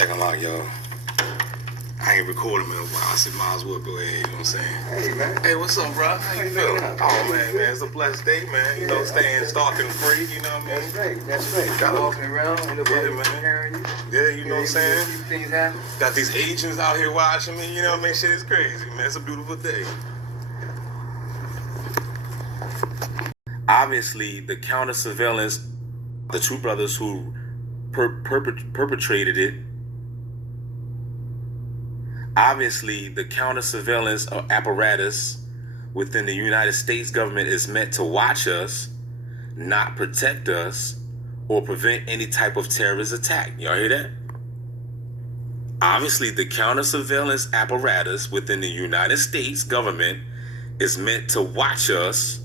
check them out, y'all. I ain't recording them in a while. I said, might as well go ahead, you know what I'm saying? Hey, man. Hey, what's up, bro? How you feeling? Oh, man, it's a blessed day, man. You know, staying stark and free, you know what I mean? That's right. Got Walking around, ain't nobody comparing you. Yeah, you know what I'm saying? Keep things happen. Got these agents out here watching me, you know what I mean? Shit is crazy, man. It's a beautiful day. Obviously, the counter surveillance, the two brothers who perpetrated it, obviously the counter surveillance apparatus within the United States government is meant to watch us, not protect us, or prevent any type of terrorist attack. Y'all hear that? Obviously, the counter surveillance apparatus within the United States government is meant to watch us,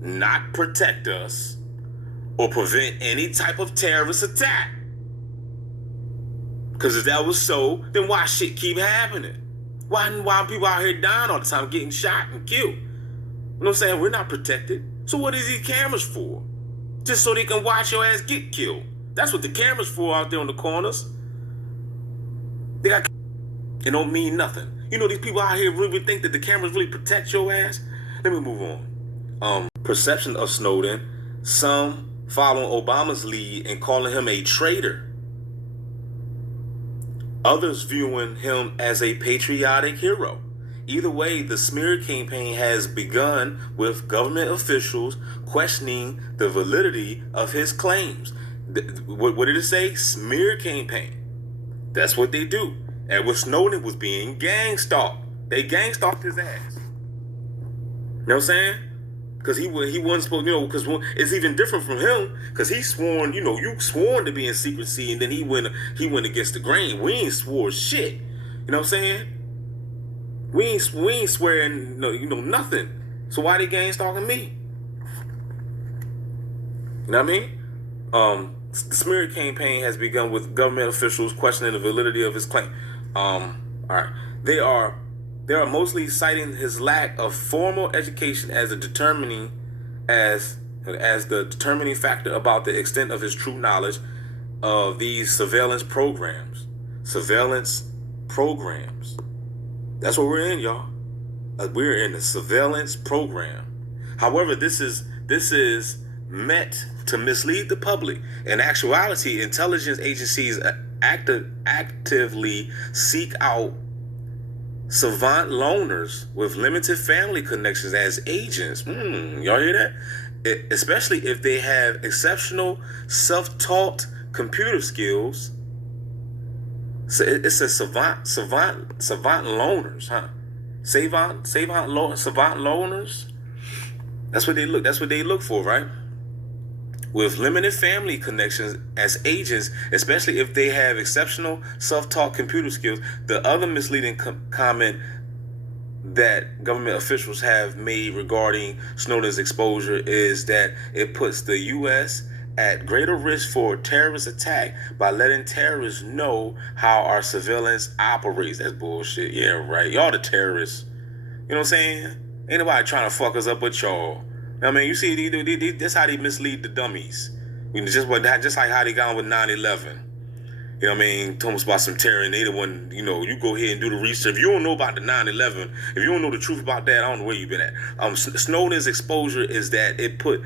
not protect us, or prevent any type of terrorist attack. Because if that was so, then why shit keep happening? Why people out here dying all the time, getting shot and killed? You know what I'm saying? We're not protected. So what is these cameras for? Just so they can watch your ass get killed. That's what the cameras for out there on the corners. It don't mean nothing. You know, these people out here really think that the cameras really protect your ass? Let me move on. Perception of Snowden, some following Obama's lead and calling him a traitor. Others viewing him as a patriotic hero. Either way, the smear campaign has begun with government officials questioning the validity of his claims. What did it say? Smear campaign. That's what they do. Edward Snowden was being gang-stalked. They gang-stalked his ass. You know what I'm saying? Because he wasn't supposed, you know, because it's even different from him, because he sworn, you know, you sworn to be in secrecy, and then he went against the grain. We ain't swore shit. You know what I'm saying? We ain't swearing, no, you know, nothing. So why they gang stalking me? You know what I mean? The smear campaign has begun with government officials questioning the validity of his claim. All right, they are mostly citing his lack of formal education as the determining factor about the extent of his true knowledge of these surveillance programs. That's what we're in, y'all. We're in the surveillance program. However, this is meant to mislead the public. In actuality, intelligence agencies actively seek out savant loners with limited family connections as agents. Y'all hear that? Especially if they have exceptional self-taught computer skills. So it says savant loners, huh? Savant loners. That's what they look for, right? With limited family connections as agents, especially if they have exceptional self-taught computer skills. The other misleading comment that government officials have made regarding Snowden's exposure is that it puts the U.S. at greater risk for terrorist attack by letting terrorists know how our surveillance operates. That's bullshit. Yeah, right. Y'all the terrorists. You know what I'm saying? Ain't nobody trying to fuck us up but y'all. I mean, you see, that's how they mislead the dummies. You know, just like how they got on with 9/11. You know what I mean? Told us about some terror, and they the one, you know, you go ahead and do the research. If you don't know about the 9/11, if you don't know the truth about that, I don't know where you've been at. Snowden's exposure is that look,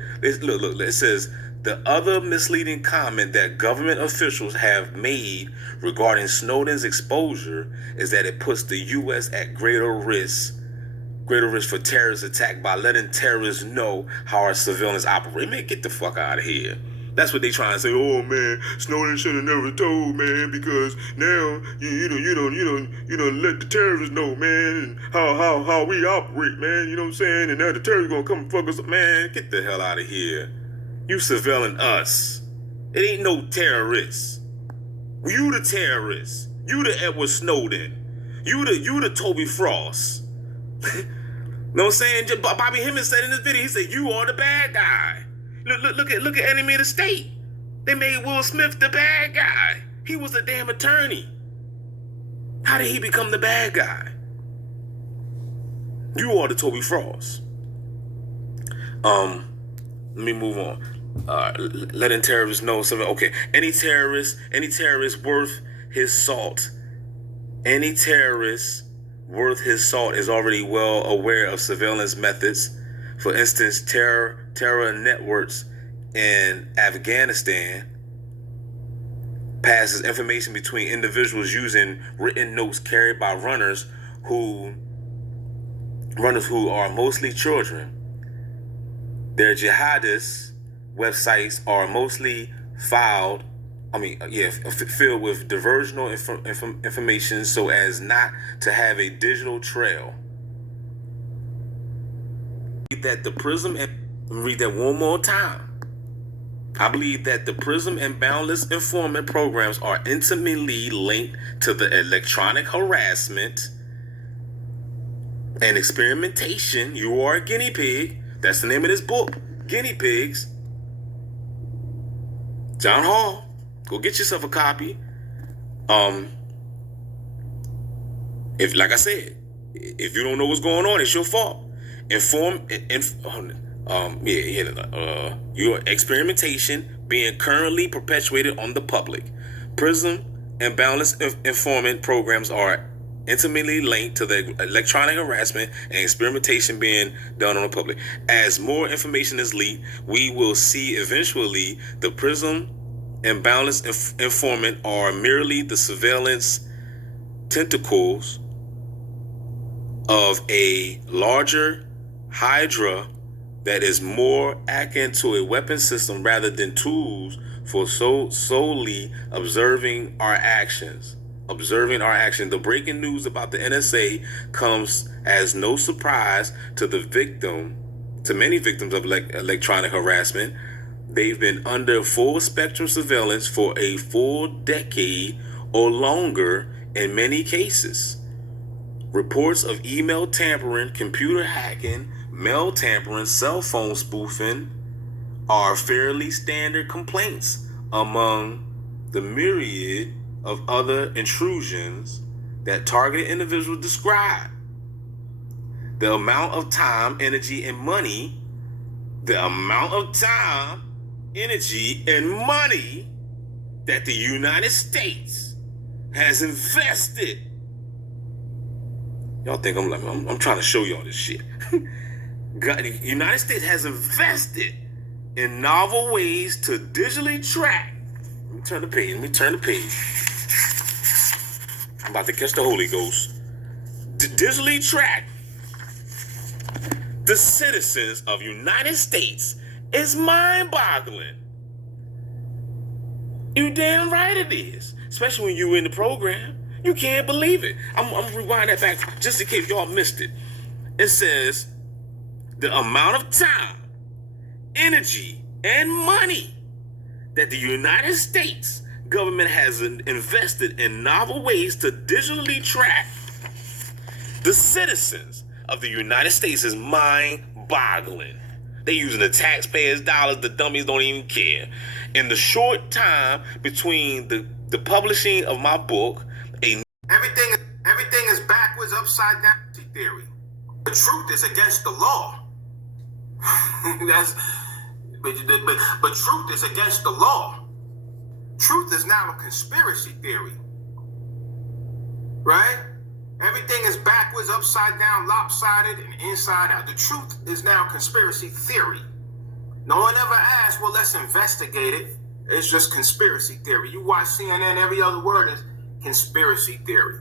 it says, the other misleading comment that government officials have made regarding Snowden's exposure is that it puts the U.S. at greater risk for terrorist attack by letting terrorists know how our surveillance operates. Man, get the fuck out of here. That's what they trying to say. Oh man, Snowden should have never told, man, because now you don't let the terrorists know, man, and how we operate, man. You know what I'm saying? And now the terrorists gonna come and fuck us up, man. Get the hell out of here. You surveilling us. It ain't no terrorists. You the terrorists. You the Edward Snowden. You the Toby Frost. Know what I'm saying? Bobby Hemmings said in this video, he said, you are the bad guy. Look at Enemy of the State. They made Will Smith the bad guy. He was a damn attorney. How did he become the bad guy? You are the Toby Frost. Let me move on. Letting terrorists know something. Okay, any terrorist worth his salt. Any terrorist worth his salt is already well aware of surveillance methods. For instance, terror networks in Afghanistan passes information between individuals using written notes carried by runners who are mostly children. Their jihadist websites are mostly filled with diversional information so as not to have a digital trail. That the PRISM and read that one more time. I believe that the PRISM and Boundless Informant programs are intimately linked to the electronic harassment and experimentation. You are a guinea pig. That's the name of this book, Guinea Pigs. John Hall, go get yourself a copy. If, like I said, if you don't know what's going on, it's your fault. Your experimentation being currently perpetuated on the public. PRISM and Boundless Informant programs are intimately linked to the electronic harassment and experimentation being done on the public. As more information is leaked, we will see eventually the PRISM and Boundless Informant are merely the surveillance tentacles of a larger hydra that is more akin to a weapon system rather than tools for solely observing our actions. The breaking news about the NSA comes as no surprise to many victims of electronic harassment. They've been under full spectrum surveillance for a full decade or longer in many cases. Reports of email tampering, computer hacking, mail tampering, cell phone spoofing are fairly standard complaints among the myriad of other intrusions that targeted individuals describe. The amount of time, energy, and money that the United States has invested. Y'all think I'm trying to show y'all this shit. The United States has invested in novel ways to digitally track. Let me turn the page. I'm about to catch the Holy Ghost. Digitally track the citizens of United States is mind-boggling. You damn right it is. Especially when you're in the program. You can't believe it. I'm going to rewind that back just in case y'all missed it. It says the amount of time, energy, and money that the United States government has invested in novel ways to digitally track the citizens of the United States is mind-boggling. They're using the taxpayers' dollars. The dummies don't even care. In the short time between the publishing of my book, Everything is backwards, upside down theory. The truth is against the law. But truth is against the law. Truth is now a conspiracy theory. Right? Everything is backwards, upside down, lopsided, and inside out. The truth is now conspiracy theory. No one ever asked, well, let's investigate it. It's just conspiracy theory. You watch CNN, every other word is conspiracy theory.